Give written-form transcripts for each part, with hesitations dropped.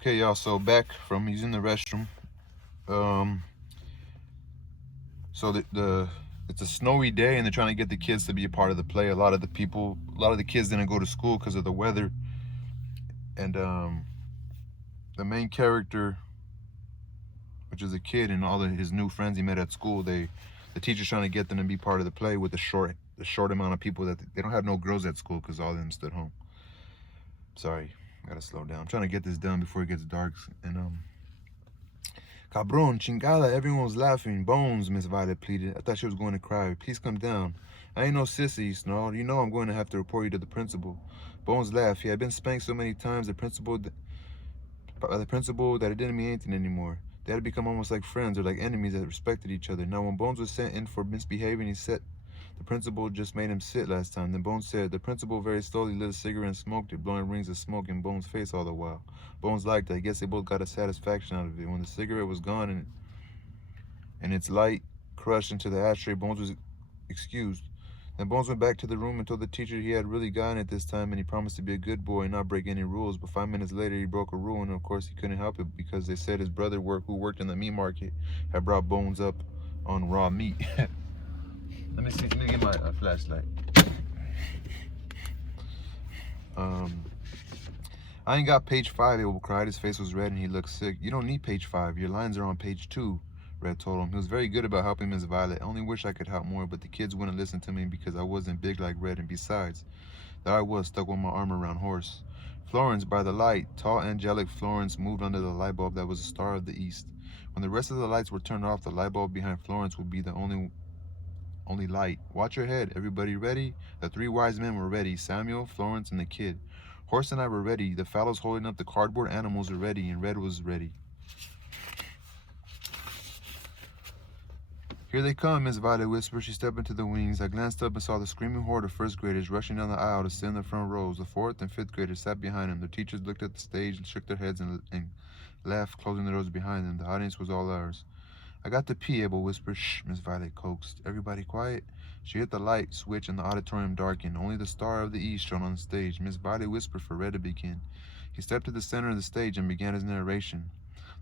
Okay, y'all, so back from using the restroom. Um, so it's a snowy day and they're trying to get the kids to be a part of the play. A lot of the kids didn't go to school because of the weather. And the main character, which is a kid, and all of his new friends he met at school, the teacher's trying to get them to be part of the play with the short amount of people that they don't have no girls at school because all of them stood home. Sorry, I gotta slow down. I'm trying to get this done before it gets dark. And Cabron, chingada, everyone was laughing. Bones, Miss Violet pleaded. I thought she was going to cry. Please come down. I ain't no sissy, he snarled. You know I'm going to have to report you to the principal. Bones laughed. He had been spanked so many times, the principal that it didn't mean anything anymore. They had become almost like friends or like enemies that respected each other. Now when Bones was sent in for misbehaving, the principal just made him sit last time. Then Bones said, the principal very slowly lit a cigarette and smoked it, blowing rings of smoke in Bones' face all the while. Bones liked it. I guess they both got a satisfaction out of it. When the cigarette was gone and its light crushed into the ashtray, Bones was excused. Then Bones went back to the room and told the teacher he had really gotten it this time and he promised to be a good boy and not break any rules. But 5 minutes later, he broke a rule, and of course he couldn't help it because they said his brother, who worked in the meat market, had brought Bones up on raw meat. Let me see. Let me get my flashlight. I ain't got page 5, Abel cried. His face was red and he looked sick. You don't need page 5. Your lines are on page 2, Red told him. He was very good about helping Miss Violet. I only wish I could help more, but the kids wouldn't listen to me because I wasn't big like Red, and besides, there I was stuck with my arm around Horse. Florence, by the light, tall, angelic Florence moved under the light bulb that was the star of the east. When the rest of the lights were turned off, the light bulb behind Florence would be the only light. Watch your head. Everybody ready? The 3 wise men were ready. Samuel, Florence, and the kid. Horse and I were ready. The fellows holding up the cardboard animals were ready, and Red was ready. Here they come, Miss Violet whispered. She stepped into the wings. I glanced up and saw the screaming horde of first graders rushing down the aisle to sit in the front rows. The 4th and 5th graders sat behind them. Their teachers looked at the stage and shook their heads and laughed, closing the doors behind them. The audience was all ours. I got to pee, Abel whispered. Shh, Miss Violet coaxed. Everybody quiet. She hit the light switch and the auditorium darkened. Only the star of the east shone on the stage. Miss Violet whispered for Red to begin. He stepped to the center of the stage and began his narration.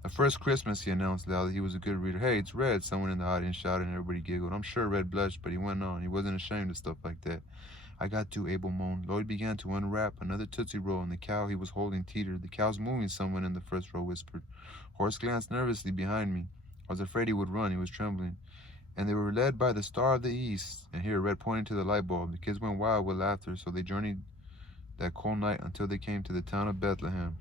The first Christmas, he announced loudly. He was a good reader. Hey, it's Red, someone in the audience shouted, and everybody giggled. I'm sure Red blushed, but he went on. He wasn't ashamed of stuff like that. I got to, Abel moaned. Lloyd began to unwrap another Tootsie Roll, and the cow he was holding teetered. The cow's moving, someone in the first row whispered. Horse glanced nervously behind me. I was afraid he would run. He was trembling. And they were led by the star of the east. And here, Red pointed to the light bulb. The kids went wild with laughter, so they journeyed that cold night until they came to the town of Bethlehem.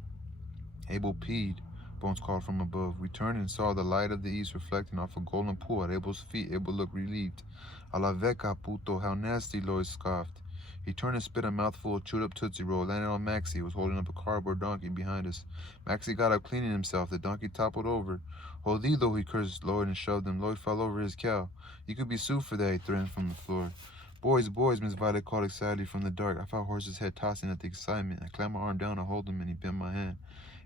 Abel peed, Bones called from above. We turned and saw the light of the east reflecting off a golden pool at Abel's feet. Abel looked relieved. A la veca, puto, how nasty, Lloyd scoffed. He turned and spit a mouthful of chewed up Tootsie Roll, landed on Maxie, who was holding up a cardboard donkey behind us. Maxie got up cleaning himself. The donkey toppled over. Jodido, he cursed Lloyd and shoved him. Lloyd fell over his cow. You could be sued for that, he threatened from the floor. Boys, boys, Miss Violet called excitedly from the dark. I felt Horse's head tossing at the excitement. I clamped my arm down to hold him, and he bent my hand.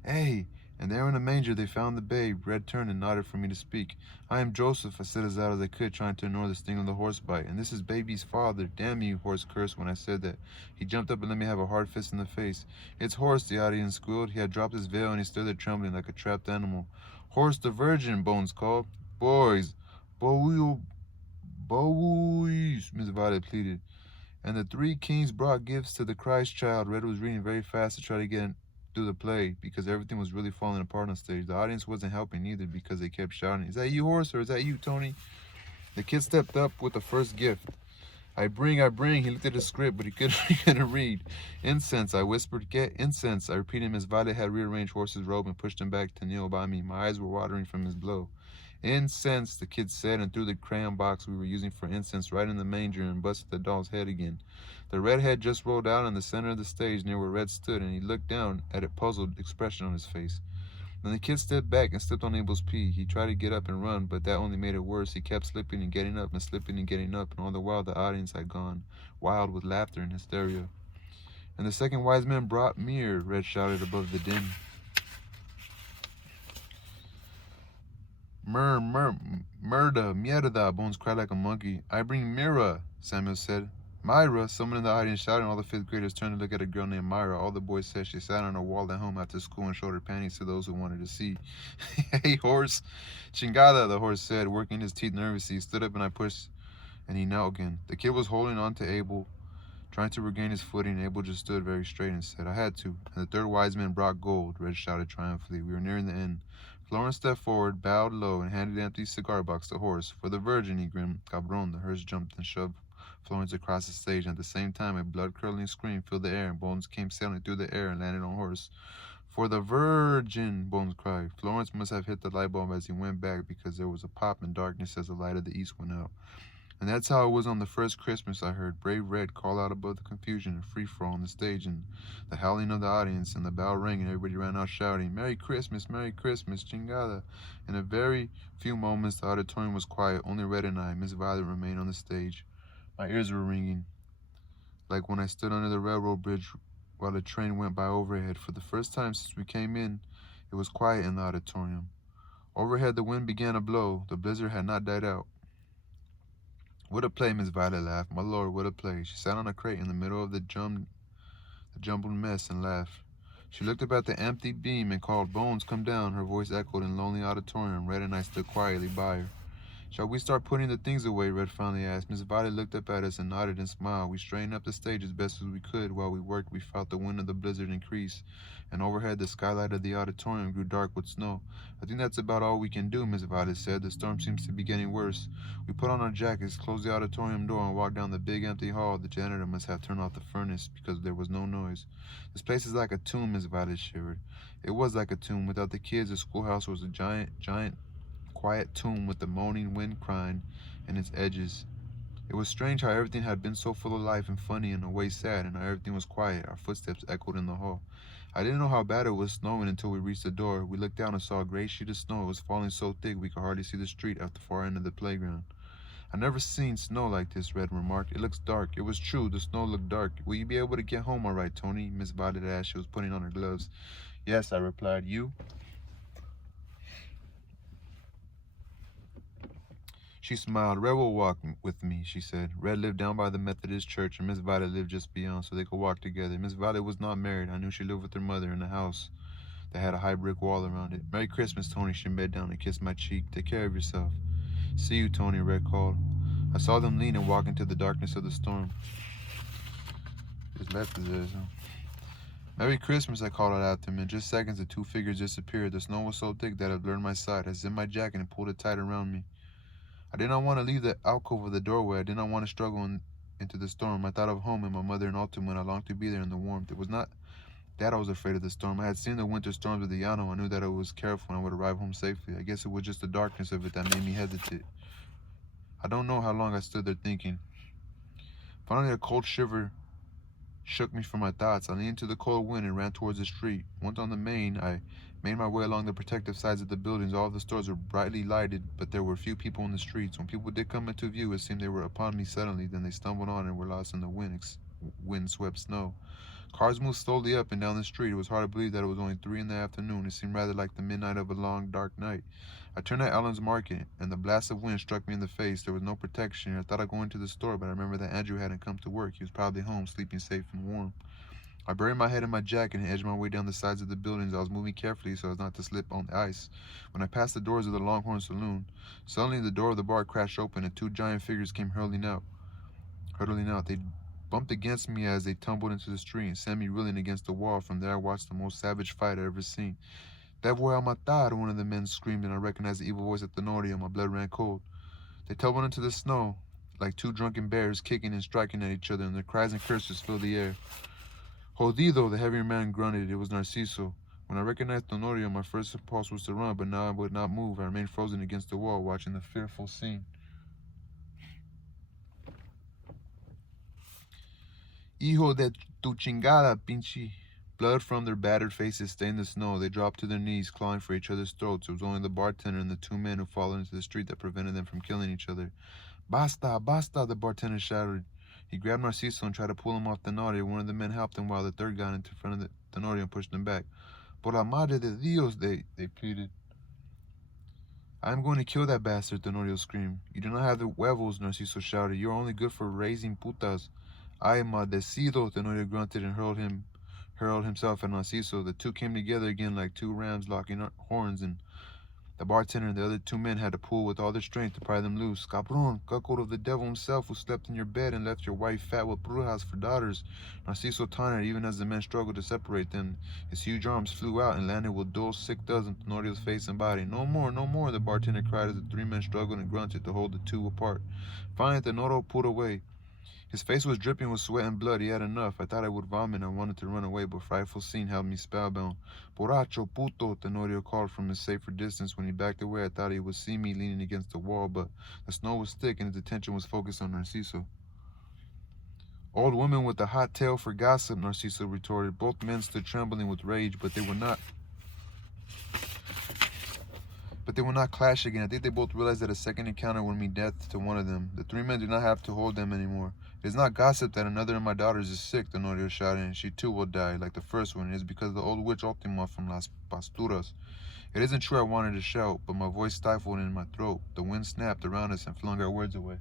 Hey! And there in the manger they found the babe. Red turned and nodded for me to speak. I am Joseph, I said as loud as I could, trying to ignore the sting of the horse bite. And this is baby's father. Damn you, Horse cursed when I said that. He jumped up and let me have a hard fist in the face. It's Horse, the audience squealed. He had dropped his veil and he stood there trembling like a trapped animal. Horse the Virgin, Bones called. Boys, boys, Miss Violet pleaded. And the 3 kings brought gifts to the Christ child. Red was reading very fast to try to get through the play because everything was really falling apart on stage. The audience wasn't helping either because they kept shouting, is that you, Horse, or is that you, Tony? The kid stepped up with the first gift. I bring. He looked at the script, but he couldn't read. Incense, I whispered. Get incense. I repeated. Miss Violet had rearranged Horse's robe and pushed him back to kneel by me. My eyes were watering from his blow. Incense, the kid said, and threw the crayon box we were using for incense right in the manger and busted the doll's head again. The red head just rolled out in the center of the stage near where Red stood, and he looked down at a puzzled expression on his face. Then the kid stepped back and slipped on Abel's pee. He tried to get up and run, but that only made it worse. He kept slipping and getting up and slipping and getting up, and all the while the audience had gone wild with laughter and hysteria. And the second wise man brought myrrh, Red shouted above the din. Murda, mierda, Bones cried like a monkey. I bring mirror, Samuel said. Myra, someone in the audience shouted, and all the fifth graders turned to look at a girl named Myra. All the boys said she sat on a wall at home after school and showed her panties to those who wanted to see. Hey, horse. Chingada, the horse said, working his teeth nervously. He stood up and I pushed, and he knelt again. The kid was holding on to Abel, trying to regain his footing. Abel just stood very straight and said, I had to. And the third wise man brought gold, Red shouted triumphantly. We were nearing the end. Florence stepped forward, bowed low, and handed an empty cigar box to the horse. For the virgin, he grinned. Cabron, the hearse jumped and shoved Florence across the stage, and at the same time a blood-curdling scream filled the air, and Bones came sailing through the air and landed on horse. For the Virgin, Bones cried. Florence must have hit the light bulb as he went back, because there was a pop in darkness as the light of the east went out. And that's how it was on the first Christmas, I heard Brave Red call out above the confusion and free-for-all on the stage and the howling of the audience, and the bell rang and everybody ran out shouting, Merry Christmas, chingada. In a very few moments, the auditorium was quiet. Only Red and I, Miss Violet, remained on the stage. My ears were ringing, like when I stood under the railroad bridge while a train went by overhead. For the first time since we came in, it was quiet in the auditorium. Overhead, the wind began to blow. The blizzard had not died out. What a play, Miss Violet laughed. My lord, what a play. She sat on a crate in the middle of the jumbled mess and laughed. She looked up at the empty beam and called, Bones, come down. Her voice echoed in the lonely auditorium. Red and I stood quietly by her. Shall we start putting the things away? Red finally asked. Miss Violet looked up at us and nodded and smiled. We straightened up the stage as best as we could. While we worked, we felt the wind of the blizzard increase, and overhead the skylight of the auditorium grew dark with snow. I think that's about all we can do, Miss Violet said. The storm seems to be getting worse. We put on our jackets, closed the auditorium door, and walked down the big empty hall. The janitor must have turned off the furnace because there was no noise. This place is like a tomb, Miss Violet shivered. It was like a tomb. Without the kids, the schoolhouse was a giant, quiet tomb with the moaning wind crying in its edges. It was strange how everything had been so full of life and funny and in a way sad, and how everything was quiet. Our footsteps echoed in the hall. I didn't know how bad it was snowing until we reached the door. We looked down and saw a great sheet of snow. It was falling so thick we could hardly see the street at the far end of the playground. I never seen snow like this, Red remarked. It looks dark. It was true. The snow looked dark. Will you be able to get home all right, Tony? Miss Violet asked. She was putting on her gloves. Yes, I replied. You? She smiled. Red will walk with me, she said. Red lived down by the Methodist church, and Miss Violet lived just beyond, so they could walk together. Miss Violet was not married. I knew she lived with her mother in a house that had a high brick wall around it. Merry Christmas, Tony. She bent down and kissed my cheek. Take care of yourself. See you, Tony, Red called. I saw them lean and walk into the darkness of the storm. Just left us there, so. Merry Christmas, I called out after them. In just seconds, the two figures disappeared. The snow was so thick that it blurred my sight. I zipped my jacket and pulled it tight around me. I did not want to leave the alcove of the doorway. I did not want to struggle into the storm. I thought of home and my mother in Ultima, and I longed to be there in the warmth. It was not that I was afraid of the storm. I had seen the winter storms of the Llano. I knew that I was careful and I would arrive home safely. I guess it was just the darkness of it that made me hesitate. I don't know how long I stood there thinking. Finally, a cold shiver shook me from my thoughts. I leaned into the cold wind and ran towards the street. Once on the main, I made my way along the protective sides of the buildings. All of the stores were brightly lighted, but there were few people in the streets. When people did come into view, it seemed they were upon me suddenly. Then they stumbled on and were lost in the wind-swept snow. Cars moved slowly up and down the street. It was hard to believe that it was only 3 in the afternoon. It seemed rather like the midnight of a long, dark night. I turned at Ellen's Market, and the blast of wind struck me in the face. There was no protection. I thought I'd go into the store, but I remember that Andrew hadn't come to work. He was probably home, sleeping safe and warm. I buried my head in my jacket and edged my way down the sides of the buildings. I was moving carefully so as not to slip on the ice. When I passed the doors of the Longhorn Saloon, suddenly the door of the bar crashed open and 2 giant figures came hurtling out. They bumped against me as they tumbled into the street and sent me reeling against the wall. From there I watched the most savage fight I'd ever seen. That voy a matar, one of the men screamed, and I recognized the evil voice of Tenorio. My blood ran cold. They tumbled into the snow like 2 drunken bears, kicking and striking at each other, and their cries and curses filled the air. Jodido, the heavier man grunted. It was Narciso. When I recognized Tenorio, my first impulse was to run, but now I would not move. I remained frozen against the wall, watching the fearful scene. Hijo de tu chingada, pinche. Blood from their battered faces stained the snow. They dropped to their knees, clawing for each other's throats. It was only the bartender and the 2 men who followed into the street that prevented them from killing each other. Basta, basta, the bartender shouted. He grabbed Narciso and tried to pull him off Tenorio. One of the men helped him while the third got into front of Tenorio and pushed him back. Por la madre de Dios, they pleaded. I am going to kill that bastard, Tenorio screamed. You do not have the huevos, Narciso shouted. You are only good for raising putas. Ay, maldecido, Tenorio grunted and hurled himself at Narciso. The two came together again like two rams locking horns, and the bartender and the other two men had to pull with all their strength to pry them loose. Cabron, cuckold of the devil himself, who slept in your bed and left your wife fat with brujas for daughters. Narciso tottered even as the men struggled to separate them. His huge arms flew out and landed with dull, sick thuds on Tenorio's face and body. No more, no more, the bartender cried as the three men struggled and grunted to hold the two apart. Finally, Tenoro pulled away. His face was dripping with sweat and blood. He had enough. I thought I would vomit. I wanted to run away, but frightful scene held me spellbound. Borracho, puto, Tenorio called from his safer distance. When he backed away, I thought he would see me leaning against the wall, but the snow was thick and his attention was focused on Narciso. Old woman with a hot tail for gossip, Narciso retorted. Both men stood trembling with rage, but they would not clash again. I think they both realized that a second encounter would mean death to one of them. The three men do not have to hold them anymore. It is not gossip that another of my daughters is sick, Tenorio shouted, and she too will die, like the first one. It is because of the old witch Ultima from Las Pasturas. It isn't true I wanted to shout, but my voice stifled in my throat. The wind snapped around us and flung our words away.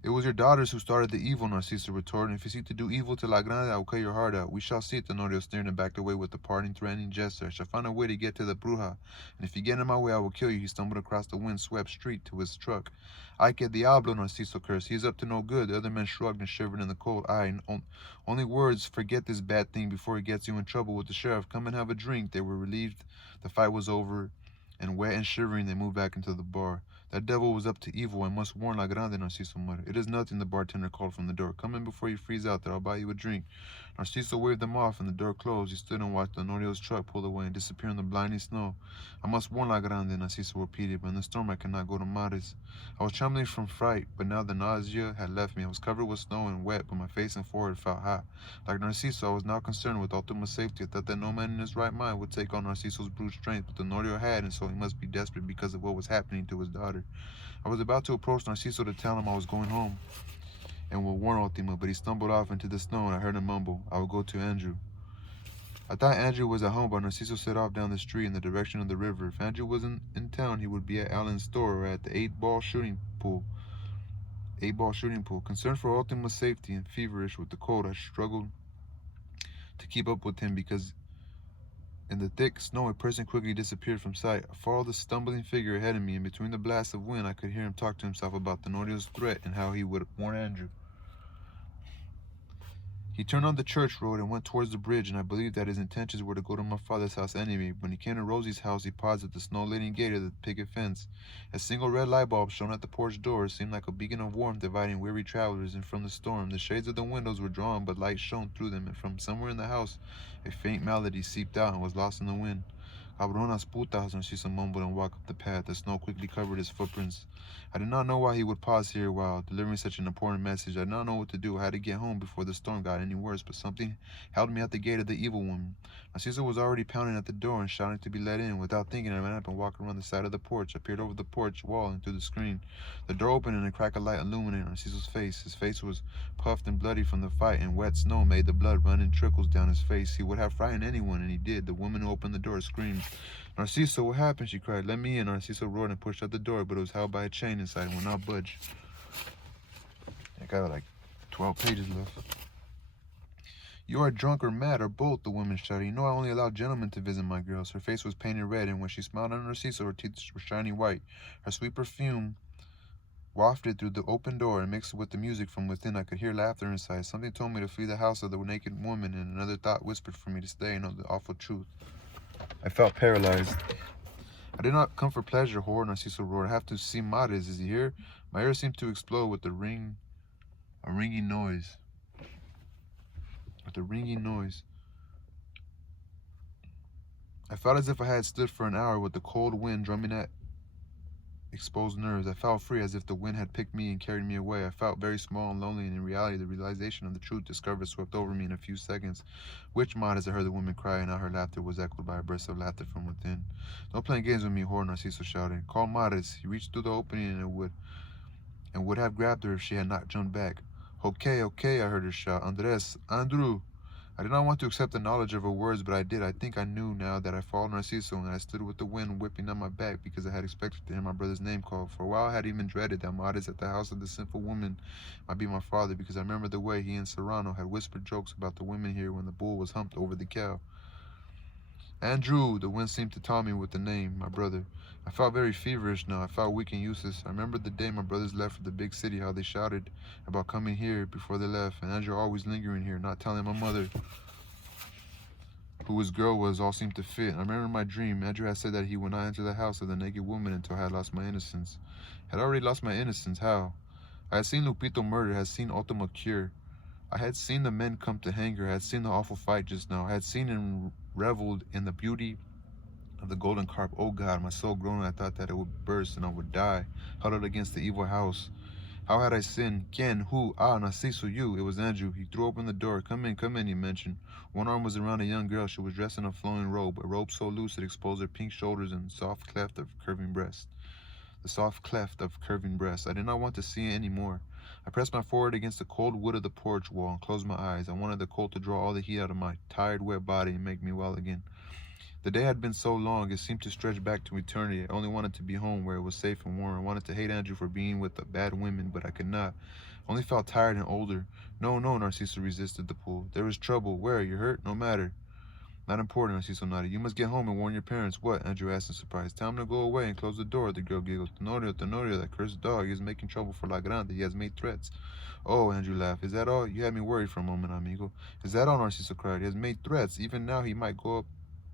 It was your daughters who started the evil, Narciso retorted. If you seek to do evil to La Grande, I will cut your heart out. We shall see, Tenorio sneered and backed away with a parting, threatening gesture. I shall find a way to get to the bruja, and if you get in my way, I will kill you. He stumbled across the wind-swept street to his truck. Ay que diablo, Narciso cursed. He is up to no good. The other men shrugged and shivered in the cold. Only words. Forget this bad thing before it gets you in trouble with the sheriff. Come and have a drink. They were relieved the fight was over, and wet and shivering, they moved back into the bar. That devil was up to evil. I must warn La Grande, Narciso muttered. It is nothing, the bartender called from the door. Come in before you freeze out there. I'll buy you a drink. Narciso waved them off, and the door closed. He stood and watched Tenorio's truck pull away and disappear in the blinding snow. I must warn La Grande, Narciso repeated, but in the storm I cannot go to Mares. I was trembling from fright, but now the nausea had left me. I was covered with snow and wet, but my face and forehead felt hot. Like Narciso, I was now concerned with Ultima's safety. I thought that no man in his right mind would take on Narciso's brute strength, but Tenorio had, and so he must be desperate because of what was happening to his daughter. I was about to approach Narciso to tell him I was going home and would warn Ultima, but he stumbled off into the snow and I heard him mumble, I will go to Andrew. I thought Andrew was at home, but Narciso set off down the street in the direction of the river. If Andrew wasn't in town, he would be at Alan's store or at the 8-ball shooting pool. Concerned for Ultima's safety and feverish with the cold, I struggled to keep up with him because in the thick snow, a person quickly disappeared from sight. I followed the stumbling figure ahead of me, and between the blasts of wind, I could hear him talk to himself about Tenorio's threat and how he would warn Andrew. He turned on the church road and went towards the bridge, and I believed that his intentions were to go to my father's house anyway. When he came to Rosie's house, he paused at the snow-laden gate of the picket fence. A single red light bulb shone at the porch door. It seemed like a beacon of warmth dividing weary travelers in from the storm. The shades of the windows were drawn, but light shone through them, and from somewhere in the house, a faint melody seeped out and was lost in the wind. Cabronas putas, Narciso mumbled and walked up the path. The snow quickly covered his footprints. I did not know why he would pause here while delivering such an important message. I did not know what to do. I had to get home before the storm got any worse, but something held me at the gate of the evil woman. Narciso was already pounding at the door and shouting to be let in. Without thinking, I ran up and walked around the side of the porch. I peered over the porch wall and through the screen. The door opened and a crack of light illuminated Narciso's face. His face was puffed and bloody from the fight, and wet snow made the blood run in trickles down his face. He would have frightened anyone, and he did. The woman who opened the door screamed. Narciso, what happened? She cried. Let me in. Narciso roared and pushed out the door, but it was held by a chain inside and would not budge. I got like 12 pages left. You are drunk or mad or both, the woman shouted. You know I only allow gentlemen to visit my girls. Her face was painted red, and when she smiled at Narciso, her teeth were shiny white. Her sweet perfume wafted through the open door and mixed with the music from within. I could hear laughter inside. Something told me to flee the house of the naked woman, and another thought whispered for me to stay and know the awful truth. I felt paralyzed. I did not come for pleasure, whore, Narciso roared. I have to see Mares. Is he here? My ears seemed to explode with a ringing noise. I felt as if I had stood for an hour with the cold wind drumming at exposed nerves. I felt free, as if the wind had picked me and carried me away. I felt very small and lonely, and in reality, the realization of the truth discovered swept over me in a few seconds. Which Mares? I heard the woman cry, and now her laughter was echoed by a burst of laughter from within. Don't play games with me, whore, Narciso shouted. Call Mares. He reached through the opening and would have grabbed her if she had not jumped back. Okay, I heard her shout. Andres, Andrew. I did not want to accept the knowledge of her words, but I did. I think I knew now that I followed Narciso, and I stood with the wind whipping on my back because I had expected to hear my brother's name called. For a while I had even dreaded that Modest at the house of the sinful woman might be my father, because I remembered the way he and Serrano had whispered jokes about the women here when the bull was humped over the cow. Andrew, the wind seemed to taunt me with the name, my brother. I felt very feverish now. I felt weak and useless. I remembered the day my brothers left for the big city, how they shouted about coming here before they left, and Andrew always lingering here, not telling my mother who his girl was, all seemed to fit. I remember in my dream, Andrew had said that he would not enter the house of the naked woman until I had lost my innocence. Had already lost my innocence, how? I had seen Lupito murdered, had seen Ultima cure. I had seen the men come to hang her, I had seen the awful fight just now. I had seen and reveled in the beauty of the golden carp. Oh God, my soul groaned. I thought that it would burst and I would die, huddled against the evil house. How had I sinned? Quien? Who? Ah, Narciso, you. It was Andrew. He threw open the door. Come in, he mentioned. One arm was around a young girl. She was dressed in a flowing robe, a robe so loose it exposed her pink shoulders and soft cleft of curving breast. The soft cleft of curving breast. I did not want to see it any more. I pressed my forehead against the cold wood of the porch wall and closed my eyes. I wanted the cold to draw all the heat out of my tired, wet body and make me well again. The day had been so long, it seemed to stretch back to eternity. I only wanted to be home where it was safe and warm. I wanted to hate Andrew for being with the bad women, but I could not. I only felt tired and older. No, Narciso resisted the pull. There is trouble. Where? You hurt? No matter. Not important, Narciso nodded. You must get home and warn your parents. What? Andrew asked in surprise. Tell him to go away and close the door, the girl giggled. Tenorio, that cursed dog. He is making trouble for La Grande. He has made threats. Oh, Andrew laughed. Is that all? You had me worried for a moment, amigo. Is that all? Narciso cried. He has made threats. Even now he might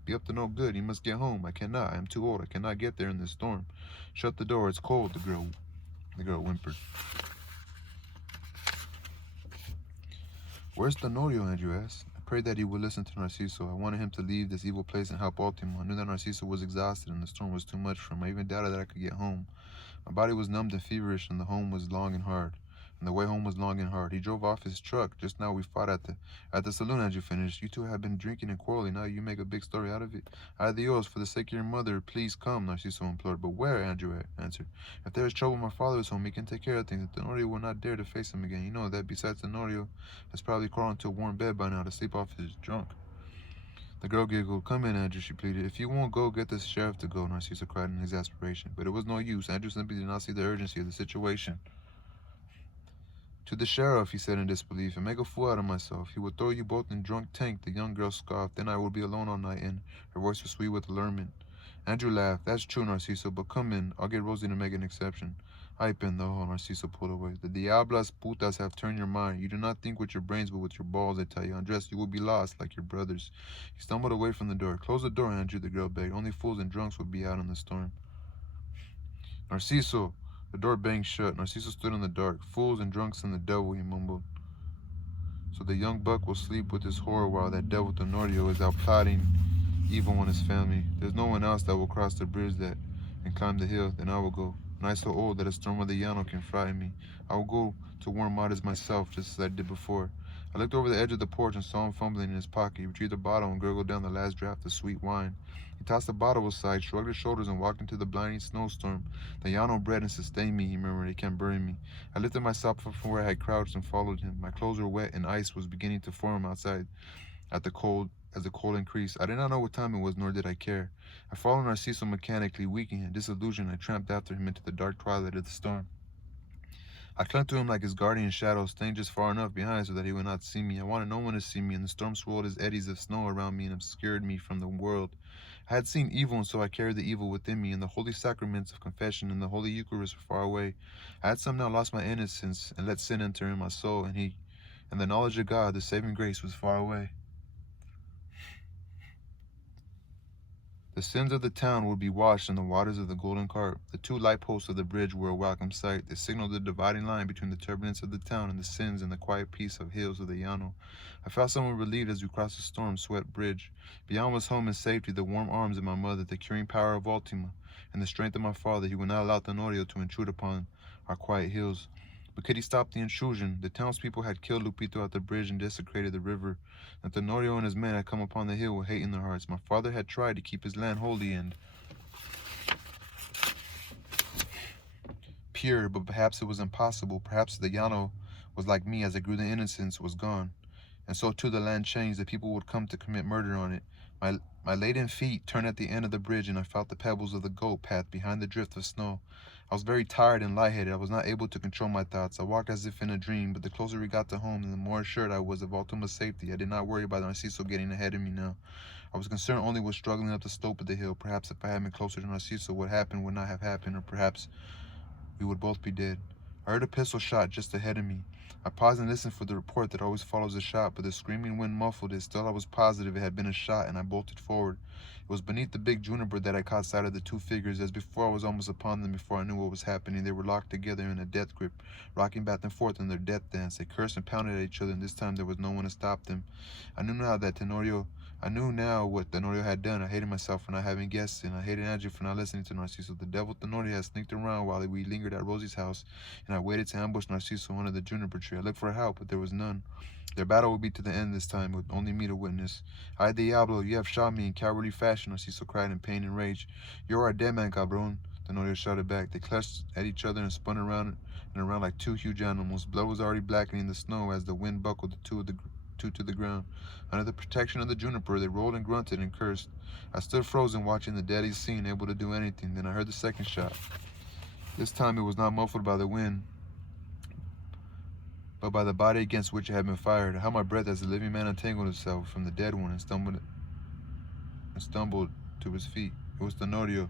be up to no good. He must get home. I cannot. I am too old. I cannot get there in this storm. Shut the door. It's cold, the girl whimpered. Where's Tenorio? Andrew asked. I prayed that he would listen to Narciso. I wanted him to leave this evil place and help Ultima. I knew that Narciso was exhausted and the storm was too much for him. I even doubted that I could get home. My body was numbed and feverish, and the home was long and hard. And the way home was long and hard. He drove off his truck. Just now we fought at the saloon, Andrew finished. You two have been drinking and quarreling. Now you make a big story out of it. Adios, for the sake of your mother, please come, Narciso implored. But where? Andrew answered. If there is trouble, my father is home. He can take care of things. Tenorio will not dare to face him again. You know that. Besides, Tenorio has probably crawled into a warm bed by now to sleep off his drunk. The girl giggled. Come in, Andrew, she pleaded. If you won't go, get the sheriff to go, Narciso cried in exasperation. But it was no use. Andrew simply did not see the urgency of the situation. To the sheriff, he said in disbelief, and make a fool out of myself. He would throw you both in drunk tank, the young girl scoffed. Then I would be alone all night, and her voice was sweet with allurement. Andrew laughed. That's true, Narciso, but come in. I'll get Rosie to make an exception. Ay, pendejo, Narciso pulled away. The diablas putas have turned your mind. You do not think with your brains, but with your balls, I tell you. Andres, you will be lost, like your brothers. He stumbled away from the door. Close the door, Andrew, the girl begged. Only fools and drunks would be out in the storm. Narciso! The door banged shut. Narciso stood in the dark. Fools and drunks and the devil, he mumbled. So the young buck will sleep with his horror while that devil Tenorio is out plotting evil on his family. There's no one else that will cross the bridge and climb the hill. Then I will go. And I so old that a storm of the Llano can frighten me. I will go to warn Modest myself, just as I did before. I looked over the edge of the porch and saw him fumbling in his pocket. He retrieved the bottle and gurgled down the last draught of sweet wine. He tossed the bottle aside, shrugged his shoulders, and walked into the blinding snowstorm. The Llano bred and sustained me, he murmured. It can't bury me. I lifted myself up from where I had crouched and followed him. My clothes were wet, and ice was beginning to form outside as the cold increased. I did not know what time it was, nor did I care. I followed Narciso mechanically, weakened and disillusioned. I tramped after him into the dark twilight of the storm. I clung to him like his guardian shadow, staying just far enough behind so that he would not see me. I wanted no one to see me, and the storm swirled as eddies of snow around me and obscured me from the world. I had seen evil, and so I carried the evil within me, and the holy sacraments of confession and the holy Eucharist were far away. I had somehow lost my innocence and let sin enter in my soul, and the knowledge of God, the saving grace, was far away. The sins of the town would be washed in the waters of the golden carp. The two light posts of the bridge were a welcome sight. They signaled the dividing line between the turbulence of the town and the sins and the quiet peace of hills of the Llano. I felt somewhat relieved as we crossed the storm-swept bridge. Beyond was home and safety, the warm arms of my mother, the curing power of Ultima, and the strength of my father. He would not allow Tenorio to intrude upon our quiet hills. But could he stop the intrusion? The townspeople had killed Lupito at the bridge and desecrated the river. And Tenorio and his men had come upon the hill with hate in their hearts. My father had tried to keep his land holy and pure, but perhaps it was impossible. Perhaps the Llano was like me. As I grew, the innocence was gone. and so too the land changed. The people would come to commit murder on it. My laden feet turned at the end of the bridge, and I felt the pebbles of the goat path behind the drift of snow. I was very tired and lightheaded. I was not able to control my thoughts. I walked as if in a dream, but the closer we got to home, the more assured I was of Ultima's safety. I did not worry about Narciso getting ahead of me now. I was concerned only with struggling up the slope of the hill. Perhaps if I had been closer to Narciso, what happened would not have happened, or perhaps we would both be dead. I heard a pistol shot just ahead of me. I paused and listened for the report that always follows a shot, but the screaming wind muffled it. Still, I was positive it had been a shot, and I bolted forward. It was beneath the big juniper that I caught sight of the two figures. As before, I was almost upon them before I knew what was happening. They were locked together in a death grip, rocking back and forth in their death dance. They cursed and pounded at each other, and this time there was no one to stop them. I knew now what Tenorio had done. I hated myself for not having guessed, and I hated Andrew for not listening to Narciso. The devil Tenorio had sneaked around while we lingered at Rosie's house, and I waited to ambush Narciso under the juniper tree. I looked for help, but there was none. Their battle would be to the end this time, with only me to witness. Ay, Diablo, you have shot me in cowardly fashion, Narciso cried in pain and rage. You are a dead man, cabron, Tenorio shouted back. They clutched at each other and spun around and around like two huge animals. Blood was already blackening the snow as the wind buckled the two to the ground. Under the protection of the juniper, they rolled and grunted and cursed. I stood frozen, watching the deadly scene, able to do anything. Then I heard the second shot. This time it was not muffled by the wind, but by the body against which it had been fired. I held my breath as the living man untangled himself from the dead one and stumbled to his feet. It was Tenorio.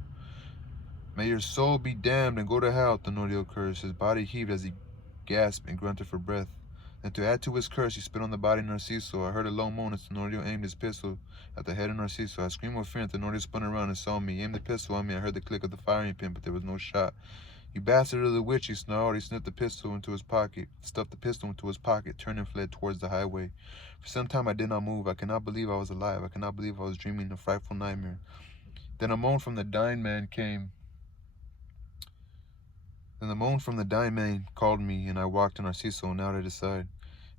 May your soul be damned and go to hell, Tenorio cursed. His body heaved as he gasped and grunted for breath. Then to add to his curse, he spit on the body of Narciso. I heard a low moan as Tenorio aimed his pistol at the head of Narciso. I screamed with fear, and Tenorio spun around and saw me. He aimed the pistol on me. I heard the click of the firing pin, but there was no shot. You bastard of the witch, he snarled. He sniffed the pistol into his pocket, stuffed the pistol into his pocket, turned and fled towards the highway. For some time I did not move. I could not believe I was alive. I could not believe I was dreaming a frightful nightmare. Then a moan from the dying man came. Then the moan from the dying man called me, and I walked to Narciso and out at his side.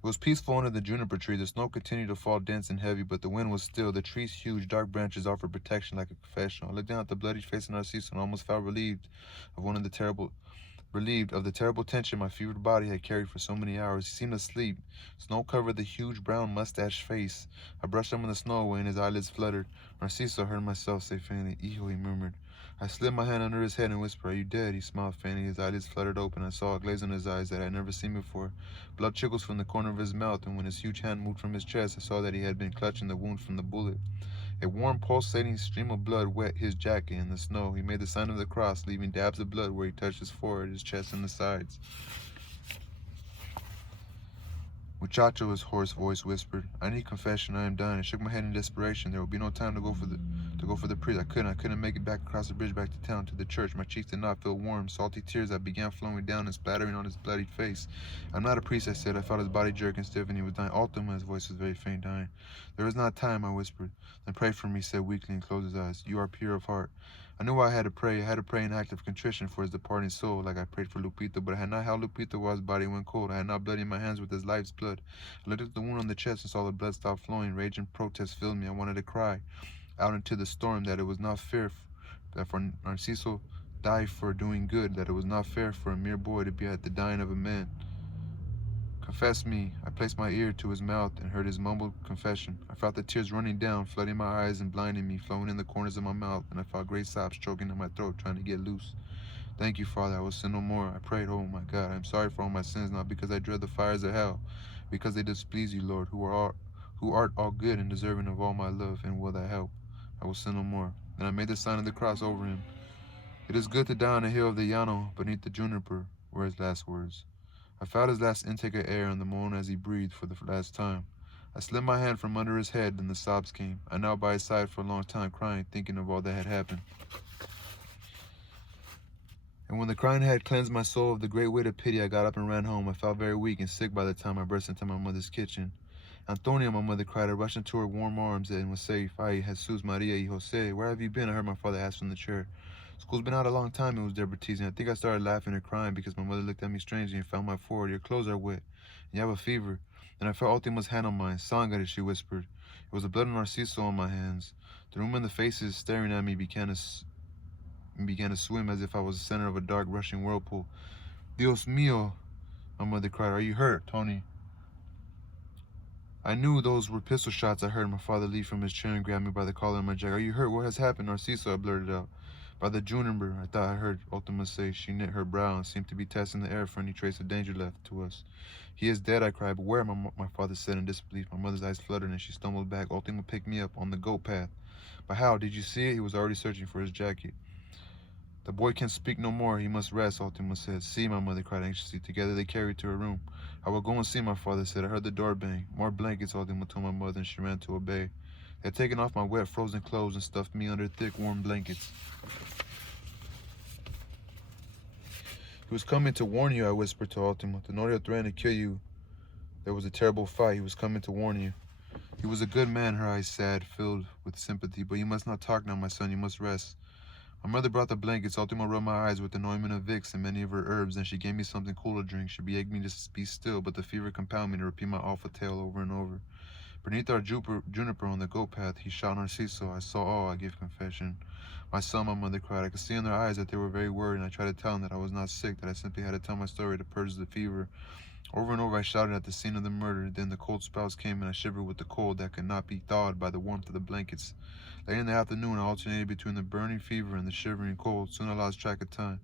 It was peaceful under the juniper tree. The snow continued to fall dense and heavy, but the wind was still. The tree's huge, dark branches offered protection like a confessional. I looked down at the bloody face of Narciso and almost felt relieved of the terrible tension my fevered body had carried for so many hours. He seemed asleep. Snow covered the huge brown mustached face. I brushed some of the snow away and his eyelids fluttered. Narciso heard myself say faintly, "Hijo," he murmured. I slid my hand under his head and whispered, "Are you dead?" He smiled faintly. His eyelids fluttered open. I saw a glaze in his eyes that I had never seen before. Blood trickles from the corner of his mouth, and when his huge hand moved from his chest, I saw that he had been clutching the wound from the bullet. A warm, pulsating stream of blood wet his jacket in the snow. He made the sign of the cross, leaving dabs of blood where he touched his forehead, his chest, and the sides. "Muchacho," his hoarse voice whispered, "I need confession. I am dying." I shook my head in desperation. There would be no time to go for the priest. I couldn't make it back across the bridge back to town, to the church. My cheeks did not feel warm. Salty tears that began flowing down and splattering on his bloodied face. "I'm not a priest," I said. I felt his body jerk and stiffen. He was dying. "Ultima," his voice was very faint, dying. "There is not time," I whispered. "Then pray for me," he said weakly, and closed his eyes. "You are pure of heart." I knew I had to pray. I had to pray in act of contrition for his departing soul, like I prayed for Lupita, but I had not held Lupita while his body went cold. I had not bloodied my hands with his life's blood. I looked at the wound on the chest and saw the blood stop flowing. Rage and protest filled me. I wanted to cry out into the storm that it was not fair that for Narciso died for doing good, that it was not fair for a mere boy to be at the dying of a man. "Confess me." I placed my ear to his mouth and heard his mumbled confession. I felt the tears running down, flooding my eyes and blinding me, flowing in the corners of my mouth, and I felt great sobs choking in my throat, trying to get loose. "Thank you, Father, I will sin no more." I prayed, "Oh my God, I am sorry for all my sins, not because I dread the fires of hell, because they displease you, Lord, who art all good and deserving of all my love and will thy help. I will sin no more." Then I made the sign of the cross over him. "It is good to die on the hill of the Llano, beneath the juniper," were his last words. I felt his last intake of air and the moan as he breathed for the last time. I slid my hand from under his head and the sobs came. I knelt by his side for a long time, crying, thinking of all that had happened. And when the crying had cleansed my soul of the great weight of pity, I got up and ran home. I felt very weak and sick by the time I burst into my mother's kitchen. "Antonia," my mother cried. I rushed into her warm arms and was safe. "Ay, Jesus, Maria, y Jose, where have you been?" I heard my father ask from the chair. "School's been out a long time," it was Deborah teasing. I think I started laughing or crying because my mother looked at me strangely and found my forehead. "Your clothes are wet, and you have a fever." Then I felt Ultima's hand on mine. "Sangre," she whispered. It was the blood of Narciso on my hands. The room and the faces staring at me began to swim as if I was the center of a dark, rushing whirlpool. "Dios mío," my mother cried. "Are you hurt, Tony?" I knew those were pistol shots. I heard my father leap from his chair and grab me by the collar of my jacket. Are you hurt? What has happened, Narciso? I blurted out. By the Juniper, I thought I heard Ultima say. She knit her brow and seemed to be testing the air for any trace of danger left to us. He is dead, I cried. But where? My father said in disbelief. My mother's eyes fluttered and she stumbled back. Ultima picked me up on the goat path. But how? Did you see it? He was already searching for his jacket. The boy can speak no more. He must rest, Ultima said. See, my mother cried anxiously. Together they carried to her room. I will go and see, my father said. I heard the door bang. More blankets, Ultima told my mother, and she ran to obey. They had taken off my wet, frozen clothes and stuffed me under thick, warm blankets. He was coming to warn you, I whispered to Ultima. Tenorio threatened to kill you. There was a terrible fight. He was coming to warn you. He was a good man, her eyes sad, filled with sympathy. But you must not talk now, my son. You must rest. My mother brought the blankets. Ultima rubbed my eyes with the ointment of Vicks and many of her herbs, and she gave me something cool to drink. She begged me to be still, but the fever compelled me to repeat my awful tale over and over. Beneath our juniper on the goat path, he shot Narciso. I saw all, I gave confession. My son, my mother cried. I could see in their eyes that they were very worried, and I tried to tell them that I was not sick, that I simply had to tell my story to purge the fever. Over and over I shouted at the scene of the murder. Then the cold spells came, and I shivered with the cold that could not be thawed by the warmth of the blankets. Late in the afternoon, I alternated between the burning fever and the shivering cold. Soon I lost track of time.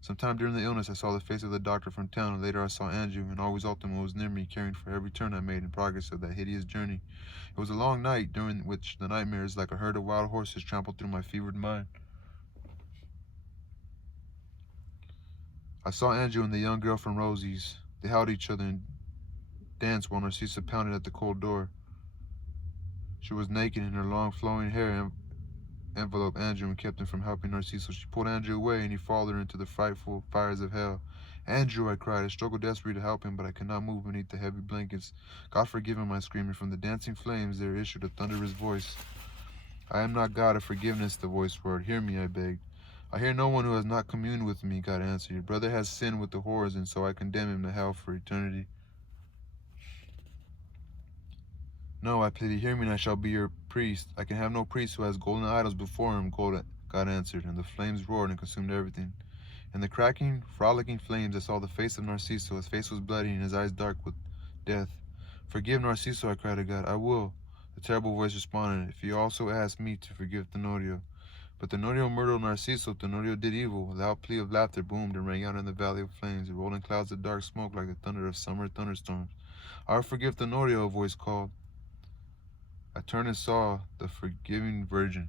Sometime during the illness, I saw the face of the doctor from town, and later I saw Andrew, and always Ultima was near me, caring for every turn I made in progress of that hideous journey. It was a long night, during which the nightmares, like a herd of wild horses, trampled through my fevered mind. I saw Andrew and the young girl from Rosie's. They held each other and danced while Narcissa pounded at the cold door. She was naked, and her long flowing hair enveloped Andrew and kept him from helping Narciso. She pulled Andrew away, and he followed her into the frightful fires of hell. Andrew, I cried. I struggled desperately to help him, but I could not move beneath the heavy blankets. God forgive him, I screamed. From the dancing flames there issued a thunderous voice. I am not God of forgiveness, the voice roared. Hear me, I begged. I hear no one who has not communed with me, God answered. Your brother has sinned with the whores, and so I condemn him to hell for eternity. No, I pleaded, hear me, and I shall be your priest. I can have no priest who has golden idols before him, God answered, and the flames roared and consumed everything. In the crackling, frolicking flames, I saw the face of Narciso. His face was bloody and his eyes dark with death. Forgive Narciso, I cried to God. I will. The terrible voice responded, if you also ask me to forgive Tenorio. But Tenorio murdered Narciso. Tenorio did evil. A loud plea of laughter boomed and rang out in the valley of flames. It rolled in clouds of dark smoke like the thunder of summer thunderstorms. I will forgive Tenorio, a voice called. I turned and saw the forgiving virgin.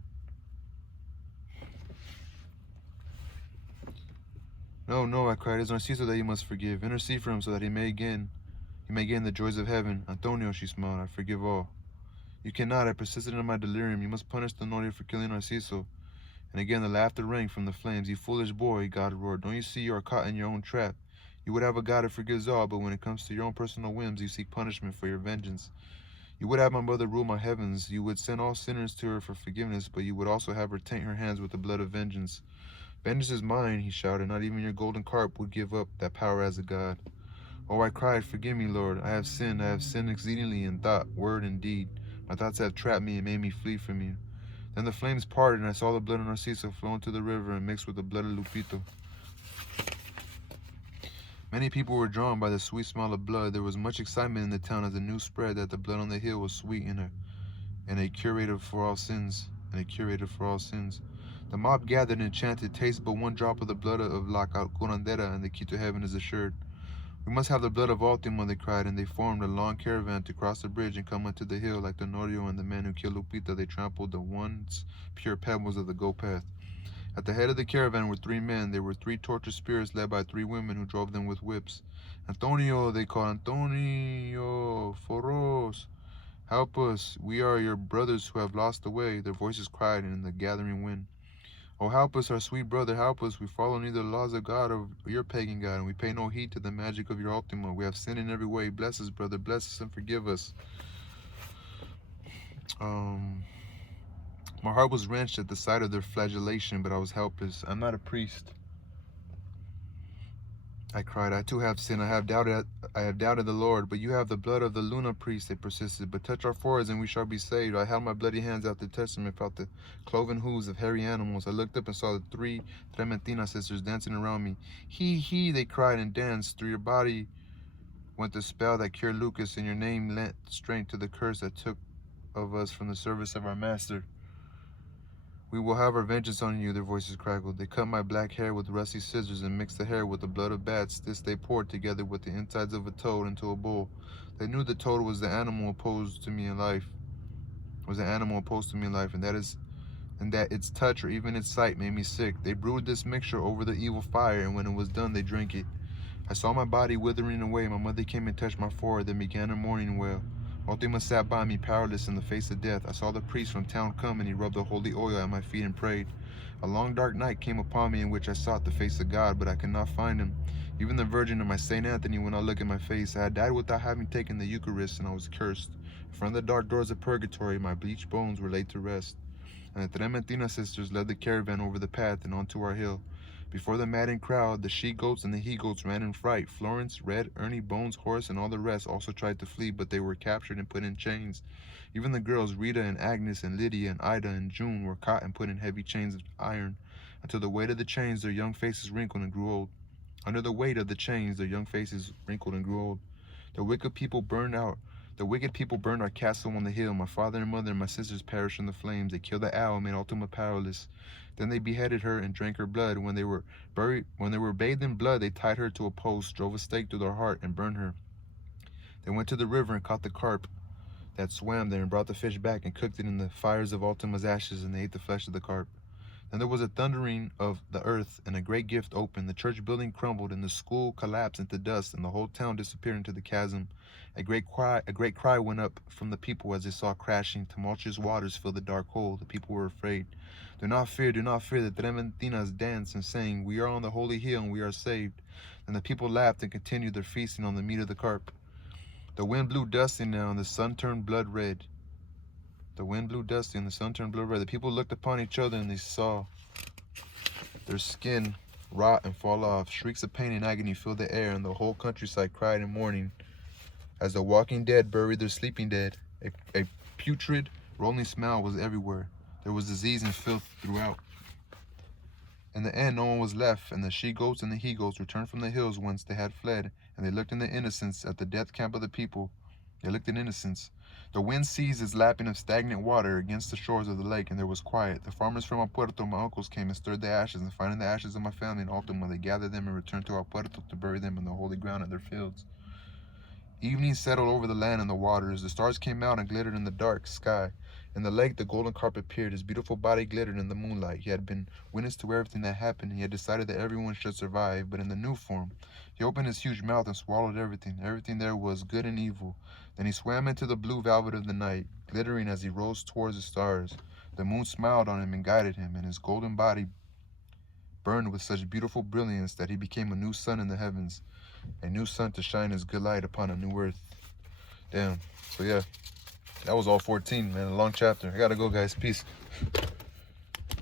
No, no, I cried. It is Narciso that you must forgive. Intercede for him so that he may gain the joys of heaven. Antonio, she smiled, I forgive all. You cannot, I persisted in my delirium. You must punish Tenorio for killing Narciso. And again the laughter rang from the flames. You foolish boy, God roared. Don't you see you are caught in your own trap? You would have a God who forgives all, but when it comes to your own personal whims, you seek punishment for your vengeance. You would have my mother rule my heavens. You would send all sinners to her for forgiveness, but you would also have her taint her hands with the blood of vengeance. Vengeance is mine, he shouted. Not even your golden carp would give up that power as a god. Oh, I cried, forgive me, Lord. I have sinned exceedingly in thought, word, and deed. My thoughts have trapped me and made me flee from you. Then the flames parted, and I saw the blood of Narciso flow into the river and mix with the blood of Lupito. Many people were drawn by the sweet smell of blood. There was much excitement in the town as the news spread that the blood on the hill was sweet and a curative for all sins. The mob gathered and chanted, taste but one drop of the blood of La Curandera, and the key to heaven is assured. We must have the blood of Ultima, they cried, and they formed a long caravan to cross the bridge and come onto the hill. Like Tenorio and the man who killed Lupita, they trampled the once pure pebbles of the goat path. At the head of the caravan were 3 men. There were 3 tortured spirits led by 3 women who drove them with whips. Antonio, they called. Antonio, Foros, help us. We are your brothers who have lost the way. Their voices cried in the gathering wind. Oh, help us, our sweet brother, help us. We follow neither the laws of God or your pagan God, and we pay no heed to the magic of your Ultima. We have sinned in every way. Bless us, brother. Bless us and forgive us. My heart was wrenched at the sight of their flagellation, but I was helpless. I'm not a priest, I cried. I too have sinned. I have doubted the Lord, but you have the blood of the Luna priest, they persisted. But touch our foreheads and we shall be saved. I held my bloody hands out to touch them and felt the cloven hooves of hairy animals. I looked up and saw the 3 Trementina sisters dancing around me. He, they cried and danced through your body. went the spell that cured Lucas, and your name lent strength to the curse that took of us from the service of our master. We will have our vengeance on you, their voices crackled. They cut my black hair with rusty scissors and mixed the hair with the blood of bats. This they poured together with the insides of a toad into a bowl. They knew the toad was the animal opposed to me in life, and that its touch or even its sight made me sick. They brewed this mixture over the evil fire, and when it was done, they drank it. I saw my body withering away. My mother came and touched my forehead, then began her mourning wail. Ultima sat by me, powerless in the face of death. I saw the priest from town come, and he rubbed the holy oil at my feet and prayed. A long dark night came upon me in which I sought the face of God, but I could not find him. Even the Virgin of my Saint Anthony would not look at my face. I had died without having taken the Eucharist, and I was cursed. In front of the dark doors of purgatory, my bleached bones were laid to rest. And the Trementina sisters led the caravan over the path and onto our hill. Before the madding crowd, the she-goats and the he-goats ran in fright. Florence, Red, Ernie, Bones, Horace, and all the rest also tried to flee, but they were captured and put in chains. Even the girls, Rita and Agnes and Lydia and Ida and June, were caught and put in heavy chains of iron. Until the weight of the chains, their young faces wrinkled and grew old. Under the weight of the chains, their young faces wrinkled and grew old. The wicked people burned our castle on the hill. My father and mother and my sisters perished in the flames. They killed the owl and made Ultima powerless. Then they beheaded her and drank her blood. When they were bathed in blood, they tied her to a post, drove a stake through her heart, and burned her. They went to the river and caught the carp that swam there and brought the fish back and cooked it in the fires of Ultima's ashes, and they ate the flesh of the carp. Then there was a thundering of the earth, and a great gift opened. The church building crumbled, and the school collapsed into dust, and the whole town disappeared into the chasm. A great cry went up from the people as they saw crashing. Tumultuous waters filled the dark hole. The people were afraid. Do not fear, do not fear. The Trementinas danced and sang, we are on the holy hill, and we are saved. And the people laughed and continued their feasting on the meat of the carp. The wind blew dusty now, and the sun turned blood red. The wind blew dusty, and the sun turned blood red. The people looked upon each other, and they saw their skin rot and fall off. Shrieks of pain and agony filled the air, and the whole countryside cried in mourning as the walking dead buried their sleeping dead. A putrid, rolling smell was everywhere. There was disease and filth throughout. In the end, no one was left, and the she-goats and the he-goats returned from the hills whence they had fled, and they looked in the innocence at the death camp of the people. They looked in innocence. The wind ceased its lapping of stagnant water against the shores of the lake, and there was quiet. The farmers from our puerto, my uncles, came and stirred the ashes, and finding the ashes of my family in Ultima, they gathered them and returned to our puerto to bury them in the holy ground of their fields. Evening settled over the land and the waters. The stars came out and glittered in the dark sky. In the lake, the golden carp appeared. His beautiful body glittered in the moonlight. He had been witness to everything that happened. He had decided that everyone should survive, but in the new form. He opened his huge mouth and swallowed everything. Everything there was, good and evil. Then he swam into the blue velvet of the night, glittering as he rose towards the stars. The moon smiled on him and guided him, and his golden body burned with such beautiful brilliance that he became a new sun in the heavens, a new sun to shine his good light upon a new earth. Damn. So yeah, that was all 14, man. A long chapter. I gotta go, guys. Peace.